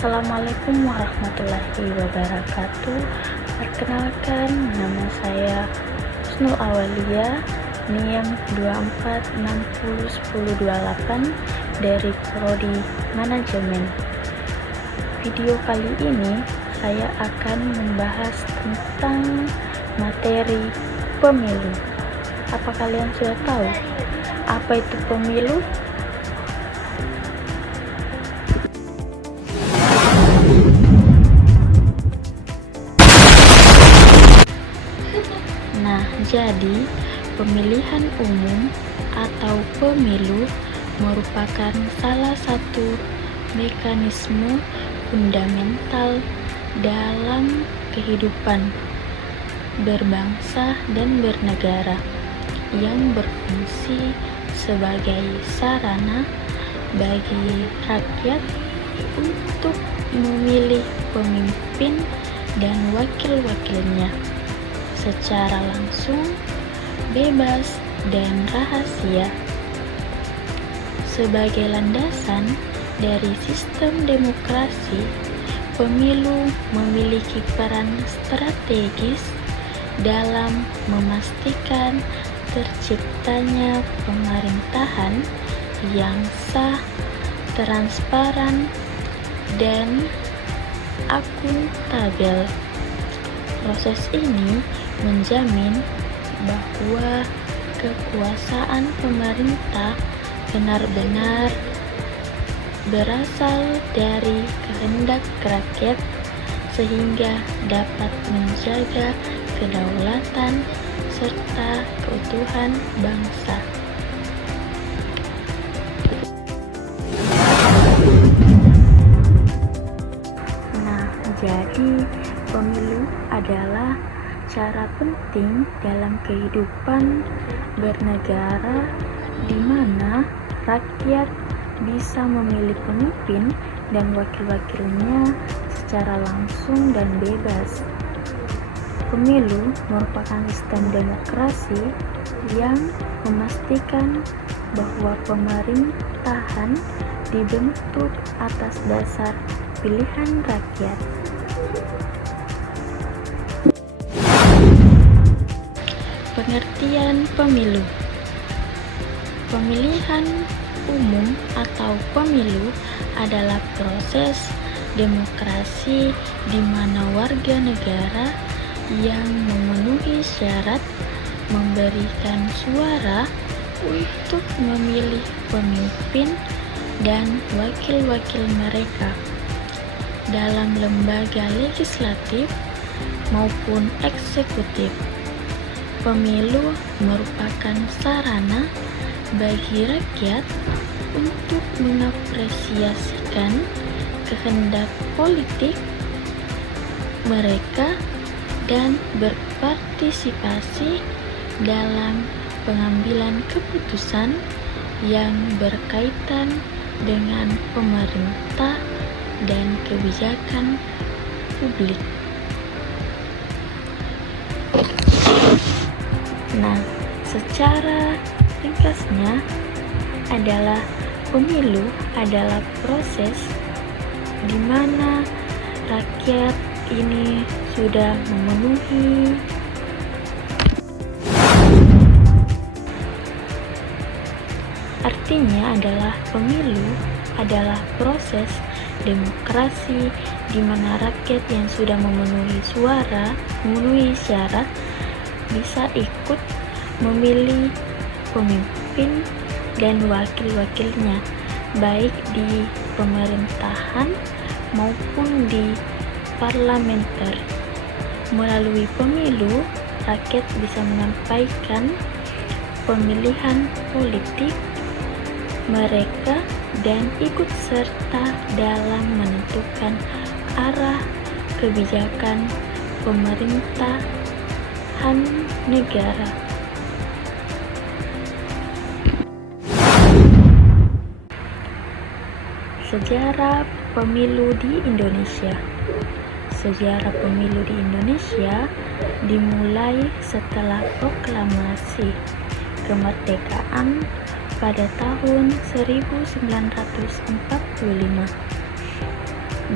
Assalamualaikum warahmatullahi wabarakatuh. Perkenalkan, nama saya Husnul Awalia, NIM 24601028 dari Prodi Manajemen. Video kali ini saya akan membahas tentang materi pemilu. Apa kalian sudah tahu apa itu pemilu? Nah, jadi pemilihan umum atau pemilu merupakan salah satu mekanisme fundamental dalam kehidupan berbangsa dan bernegara yang berfungsi sebagai sarana bagi rakyat untuk memilih pemimpin dan wakil-wakilnya secara langsung, bebas, dan rahasia. Sebagai landasan dari sistem demokrasi, pemilu memiliki peran strategis dalam memastikan terciptanya pemerintahan yang sah, transparan, dan akuntabel. Proses ini menjamin bahwa kekuasaan pemerintah benar-benar berasal dari kehendak rakyat sehingga dapat menjaga kedaulatan serta keutuhan bangsa. Nah, jadi pemilu adalah cara penting dalam kehidupan bernegara di mana rakyat bisa memilih pemimpin dan wakil-wakilnya secara langsung dan bebas. Pemilu merupakan sistem demokrasi yang memastikan bahwa pemerintahan dibentuk atas dasar pilihan rakyat. Pengertian pemilu. Pemilihan umum atau pemilu adalah proses demokrasi di mana warga negara yang memenuhi syarat memberikan suara untuk memilih pemimpin dan wakil-wakil mereka dalam lembaga legislatif maupun eksekutif. Pemilu merupakan sarana bagi rakyat untuk mengapresiasikan kehendak politik mereka dan berpartisipasi dalam pengambilan keputusan yang berkaitan dengan pemerintah dan kebijakan publik. Nah, secara ringkasnya adalah pemilu adalah proses di mana rakyat ini sudah memenuhi artinya adalah pemilu adalah proses demokrasi di mana rakyat yang sudah memenuhi syarat bisa ikut memilih pemimpin dan wakil-wakilnya baik di pemerintahan maupun di parlementer. Melalui pemilu, rakyat bisa menyampaikan pemilihan politik mereka dan ikut serta dalam menentukan arah kebijakan pemerintahan negara. Sejarah pemilu di Indonesia. Sejarah pemilu di Indonesia dimulai setelah proklamasi kemerdekaan pada tahun 1945.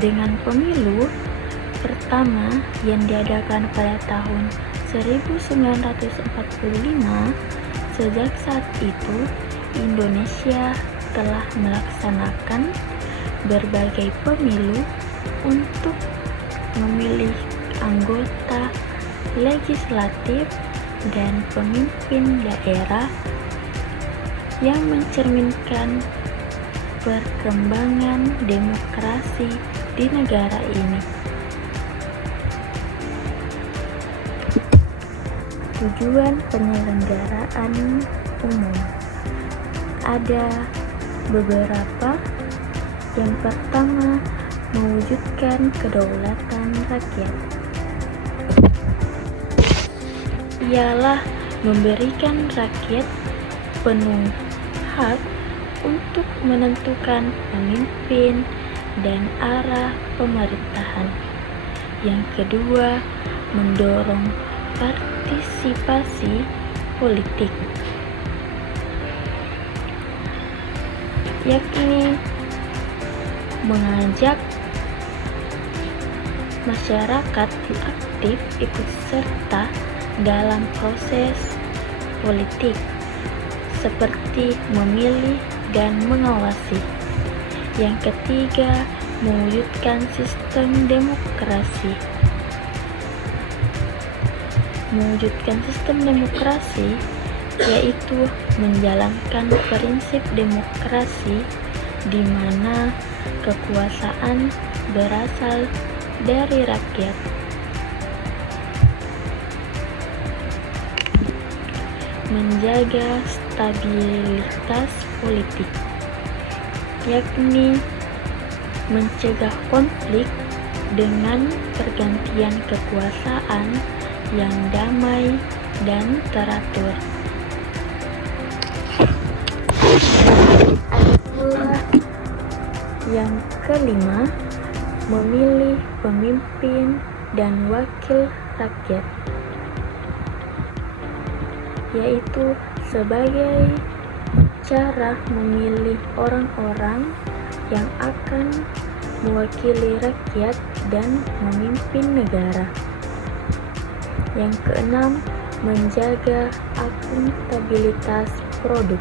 Dengan pemilu pertama yang diadakan pada tahun 1945, sejak saat itu Indonesia telah melaksanakan berbagai pemilu untuk memilih anggota legislatif dan pemimpin daerah yang mencerminkan perkembangan demokrasi di negara ini. Tujuan penyelenggaraan umum ada beberapa. Yang pertama, mewujudkan kedaulatan rakyat. Ialah memberikan rakyat penuh hak untuk menentukan pemimpin dan arah pemerintahan. Yang kedua, mendorong partisipasi politik, yakni mengajak masyarakat aktif ikut serta dalam proses politik, seperti memilih dan mengawasi. Yang ketiga, mewujudkan sistem demokrasi. Mewujudkan sistem demokrasi yaitu menjalankan prinsip demokrasi di mana kekuasaan berasal dari rakyat. Menjaga stabilitas politik, yakni mencegah konflik dengan pergantian kekuasaan yang damai dan teratur. Yang kelima, memilih pemimpin dan wakil rakyat, yaitu sebagai cara memilih orang-orang yang akan mewakili rakyat dan memimpin negara. Yang keenam, menjaga akuntabilitas produk.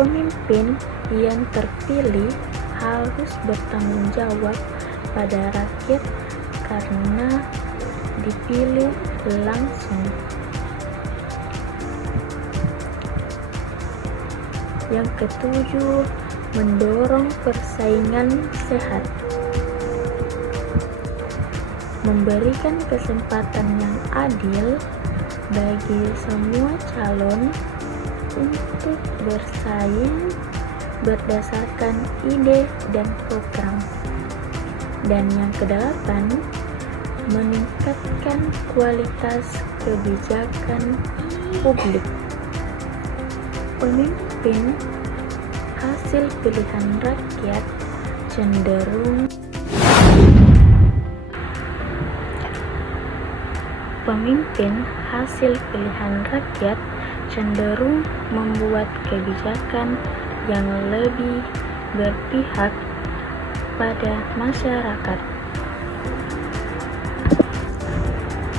Pemimpin yang terpilih harus bertanggung jawab pada rakyat karena dipilih langsung. Yang ketujuh, mendorong persaingan sehat. Memberikan kesempatan yang adil bagi semua calon untuk bersaing berdasarkan ide dan program. Dan yang kedelapan, meningkatkan kualitas kebijakan publik. Pemimpin hasil pilihan rakyat cenderung membuat kebijakan yang lebih berpihak pada masyarakat.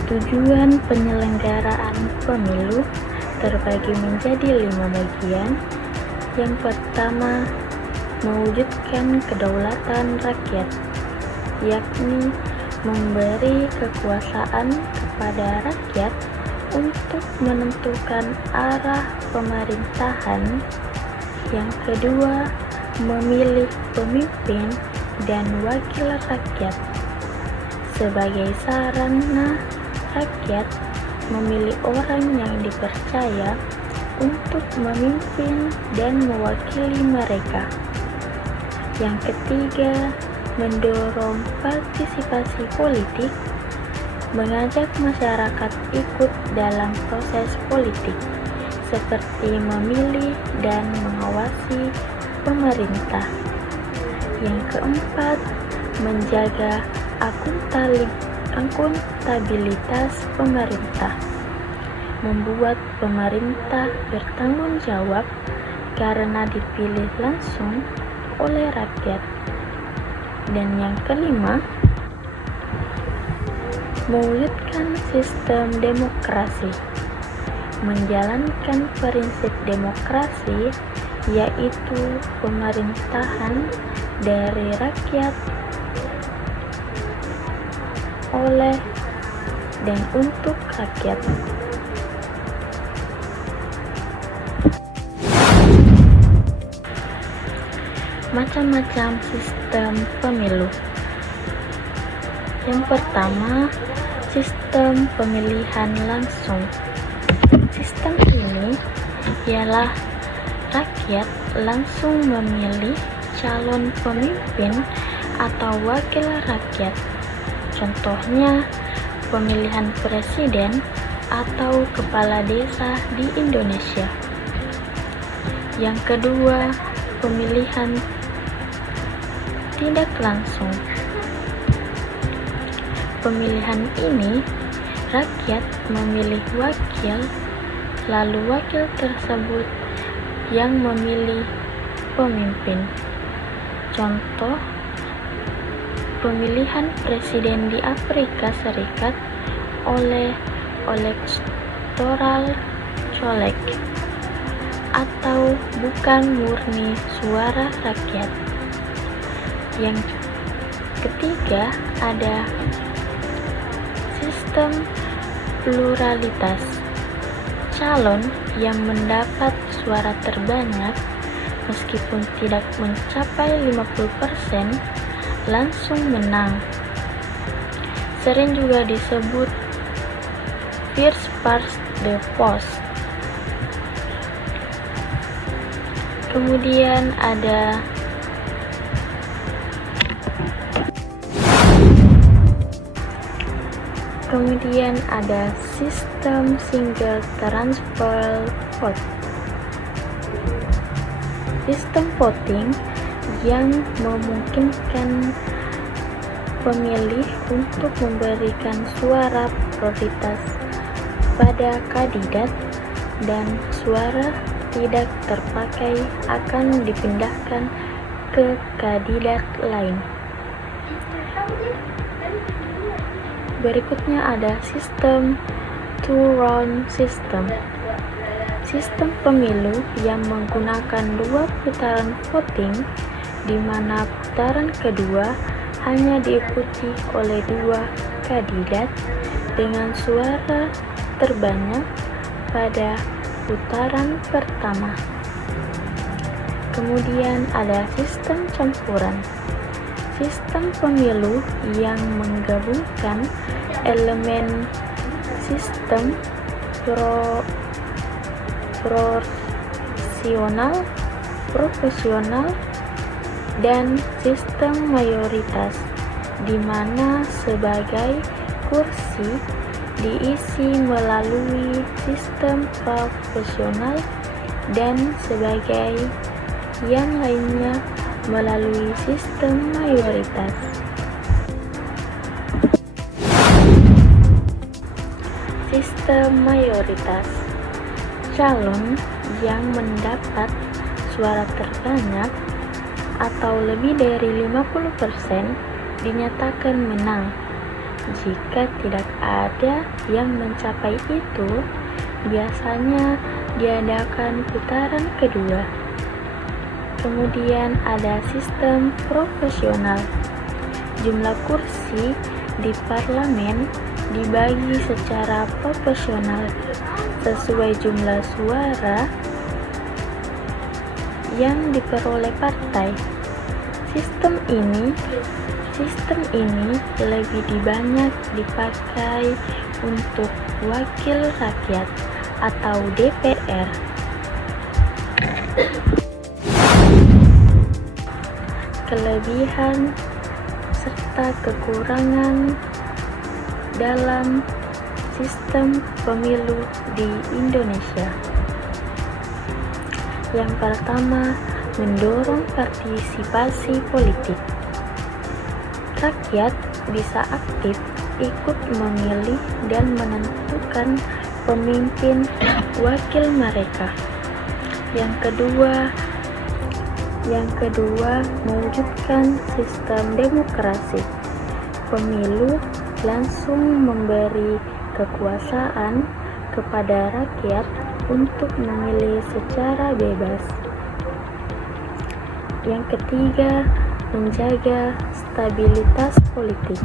Tujuan penyelenggaraan pemilu terbagi menjadi 5 bagian. Yang pertama, mewujudkan kedaulatan rakyat, yakni memberi kekuasaan kepada rakyat untuk menentukan arah pemerintahan. Yang kedua, memilih pemimpin dan wakil rakyat. Sebagai sarana rakyat memilih orang yang dipercaya untuk memimpin dan mewakili mereka. Yang ketiga, mendorong partisipasi politik, mengajak masyarakat ikut dalam proses politik, seperti memilih dan mengawasi pemerintah. Yang keempat, menjaga akuntabilitas pemerintah, membuat pemerintah bertanggung jawab karena dipilih langsung oleh rakyat. Dan yang kelima, mewujudkan sistem demokrasi. Menjalankan prinsip demokrasi, yaitu pemerintahan dari rakyat, oleh dan untuk rakyat. Macam-macam sistem pemilu. Yang pertama, sistem pemilihan langsung. Sistem ini ialah rakyat langsung memilih calon pemimpin atau wakil rakyat. Contohnya, pemilihan presiden atau kepala desa di Indonesia. Yang kedua, pemilihan tidak langsung. Pemilihan ini, rakyat memilih wakil, lalu wakil tersebut yang memilih pemimpin. Contoh, pemilihan presiden di Afrika Serikat oleh electoral college atau bukan murni suara rakyat. Yang ketiga, ada sistem pluralitas. Calon yang mendapat suara terbanyak meskipun tidak mencapai 50% langsung menang. Sering juga disebut first past the post. Kemudian ada sistem single transfer vote. Sistem voting yang memungkinkan pemilih untuk memberikan suara prioritas pada kandidat dan suara tidak terpakai akan dipindahkan ke kandidat lain. Berikutnya ada sistem two-round system. Sistem pemilu yang menggunakan 2 putaran voting, di mana putaran kedua hanya diikuti oleh 2 kandidat dengan suara terbanyak pada putaran pertama. Kemudian ada sistem campuran. Sistem pemilu yang menggabungkan elemen sistem proporsional, dan sistem mayoritas, di mana sebagai kursi diisi melalui sistem proporsional dan sebagai yang lainnya melalui sistem mayoritas. Sistem mayoritas, calon yang mendapat suara terbanyak atau lebih dari 50% dinyatakan menang. Jika tidak ada yang mencapai itu, biasanya diadakan putaran kedua. Kemudian ada sistem proporsional. Jumlah kursi di parlemen dibagi secara proporsional sesuai jumlah suara yang diperoleh partai. Sistem ini lebih banyak dipakai untuk wakil rakyat atau DPR. Kelebihan serta kekurangan dalam sistem pemilu di Indonesia. Yang pertama, mendorong partisipasi politik. Rakyat bisa aktif ikut memilih dan menentukan pemimpin wakil mereka. Yang kedua, Yang kedua, mewujudkan sistem demokrasi. Pemilu langsung memberi kekuasaan kepada rakyat untuk memilih secara bebas. Yang ketiga, menjaga stabilitas politik.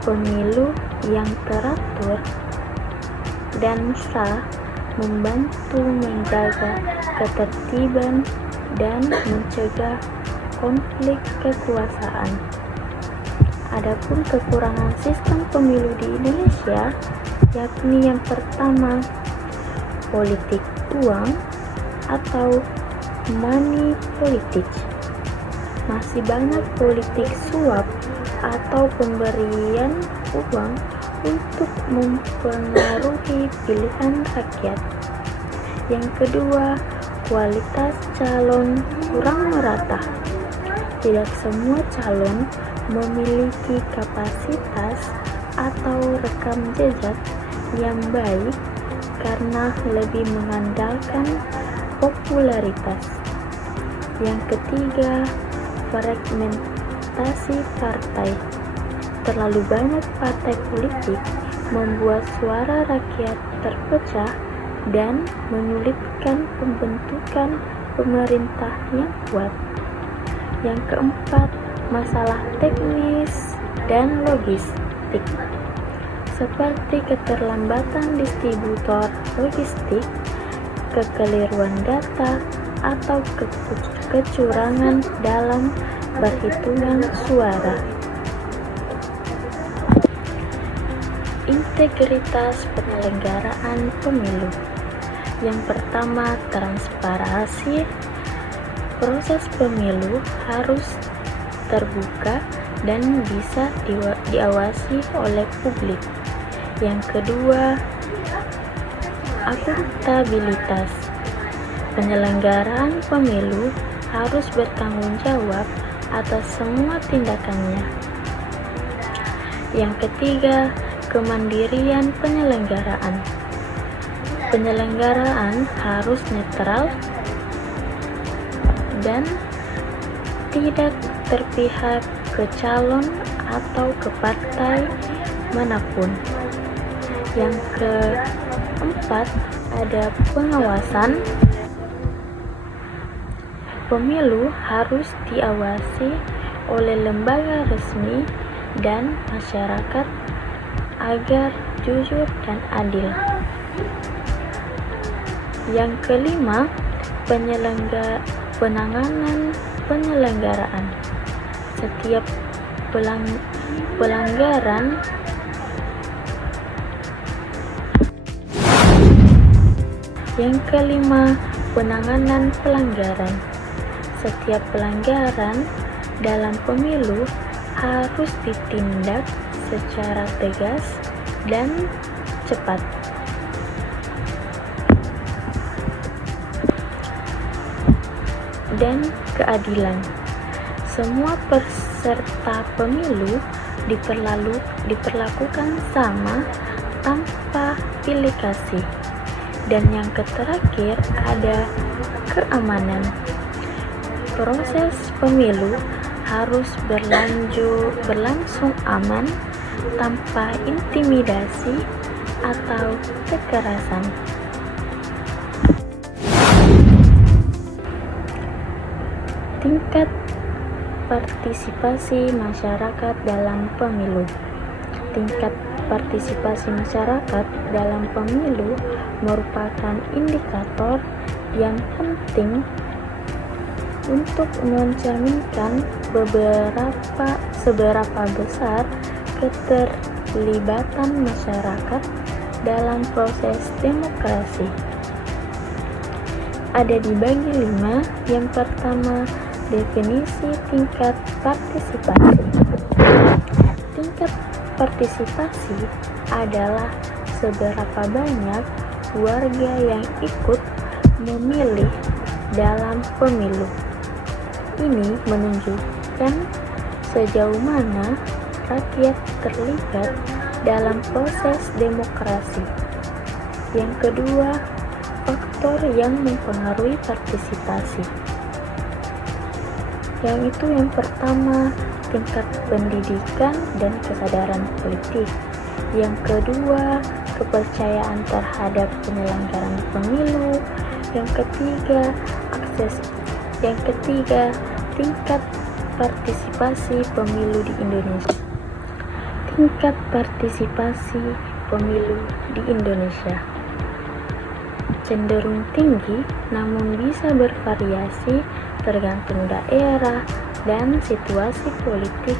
Pemilu yang teratur dan sah membantu menjaga ketertiban dan mencegah konflik kekuasaan. Adapun kekurangan sistem pemilu di Indonesia, yakni yang pertama, politik uang atau money politics. Masih banyak politik suap atau pemberian uang untuk mempengaruhi pilihan rakyat. Yang kedua, kualitas calon kurang merata. Tidak semua calon memiliki kapasitas atau rekam jejak yang baik karena lebih mengandalkan popularitas. Yang ketiga, fragmentasi partai. Terlalu banyak partai politik membuat suara rakyat terpecah dan menyulitkan pembentukan pemerintah yang kuat. Yang keempat, masalah teknis dan logistik, seperti keterlambatan distributor logistik, kekeliruan data, atau kecurangan dalam perhitungan suara. Integritas penyelenggaraan pemilu. Yang pertama, transparansi. Proses pemilu harus terbuka dan bisa diawasi oleh publik. Yang kedua, akuntabilitas. Penyelenggaraan pemilu harus bertanggung jawab atas semua tindakannya. Yang ketiga, kemandirian penyelenggaraan. Penyelenggaraan harus netral dan tidak terpihak ke calon atau ke partai manapun. Yang keempat, ada pengawasan. Pemilu harus diawasi oleh lembaga resmi dan masyarakat agar jujur dan adil. Yang kelima, penanganan penyelenggaraan. Setiap pelanggaran penanganan pelanggaran. Setiap pelanggaran dalam pemilu harus ditindak secara tegas dan cepat. Dan keadilan. Semua peserta pemilu diperlakukan sama tanpa pilih kasih. Dan yang terakhir, ada keamanan. Proses pemilu harus berlangsung aman tanpa intimidasi atau kekerasan. Tingkat partisipasi masyarakat dalam pemilu. Tingkat partisipasi masyarakat dalam pemilu merupakan indikator yang penting untuk mencerminkan seberapa besar keterlibatan masyarakat dalam proses demokrasi. Ada dibagi 5. Yang pertama, definisi tingkat partisipasi. Tingkat partisipasi adalah seberapa banyak warga yang ikut memilih dalam pemilu. Ini menunjukkan sejauh mana rakyat terlibat dalam proses demokrasi. Yang kedua, faktor yang mempengaruhi partisipasi. Yang pertama, tingkat pendidikan dan kesadaran politik. Yang kedua, kepercayaan terhadap penyelenggaraan pemilu. Yang ketiga, tingkat partisipasi pemilu di Indonesia. Tingkat partisipasi pemilu di Indonesia cenderung tinggi, namun bisa bervariasi tergantung daerah dan situasi politik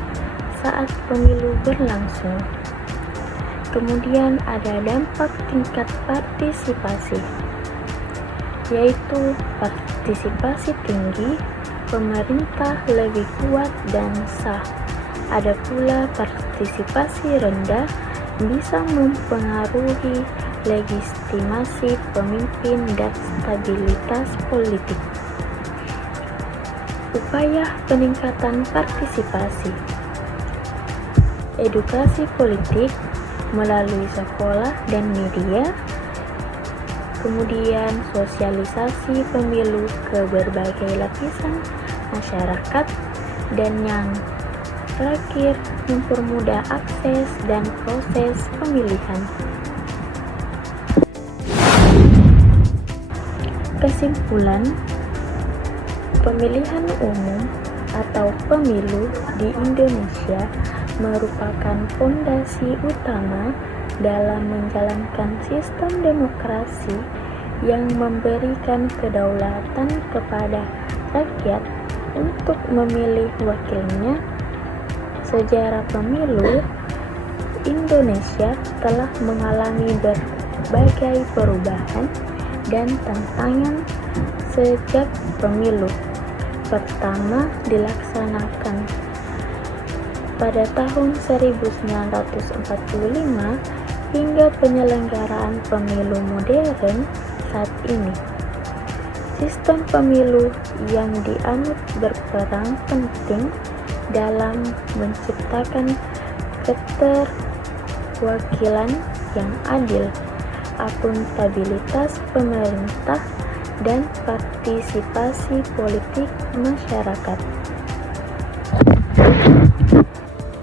saat pemilu berlangsung. Kemudian ada dampak tingkat partisipasi, yaitu partisipasi tinggi, pemerintah lebih kuat dan sah. Ada pula partisipasi rendah, bisa mempengaruhi legitimasi pemimpin dan stabilitas politik. Upaya peningkatan partisipasi, edukasi politik melalui sekolah dan media, kemudian sosialisasi pemilu ke berbagai lapisan masyarakat, dan yang terakhir mempermudah akses dan proses pemilihan. Kesimpulan, pemilihan umum atau pemilu di Indonesia merupakan fondasi utama dalam menjalankan sistem demokrasi yang memberikan kedaulatan kepada rakyat untuk memilih wakilnya. Sejarah pemilu Indonesia telah mengalami berbagai perubahan dan tantangan sejak pemilu pertama dilaksanakan pada tahun 1945 hingga penyelenggaraan pemilu modern saat ini. Sistem pemilu yang dianut berperan penting dalam menciptakan keterwakilan yang adil, akuntabilitas pemerintah, dan partisipasi politik masyarakat,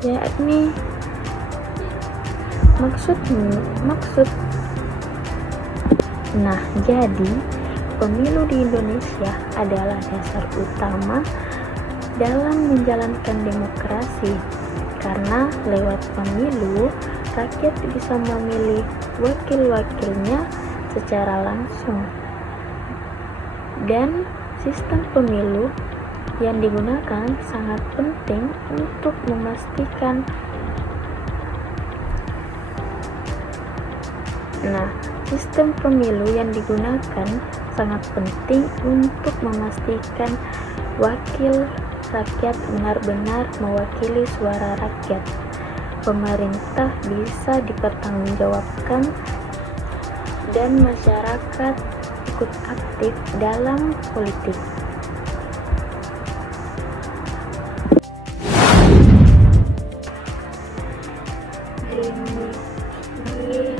yakni jadi pemilu di Indonesia adalah dasar utama dalam menjalankan demokrasi, karena lewat pemilu rakyat bisa memilih wakil-wakilnya secara langsung, dan sistem pemilu yang digunakan sangat penting untuk memastikan sistem pemilu yang digunakan sangat penting untuk memastikan wakil rakyat benar-benar mewakili suara rakyat. Pemerintah bisa dipertanggungjawabkan dan masyarakat ikut aktif dalam politik. Ini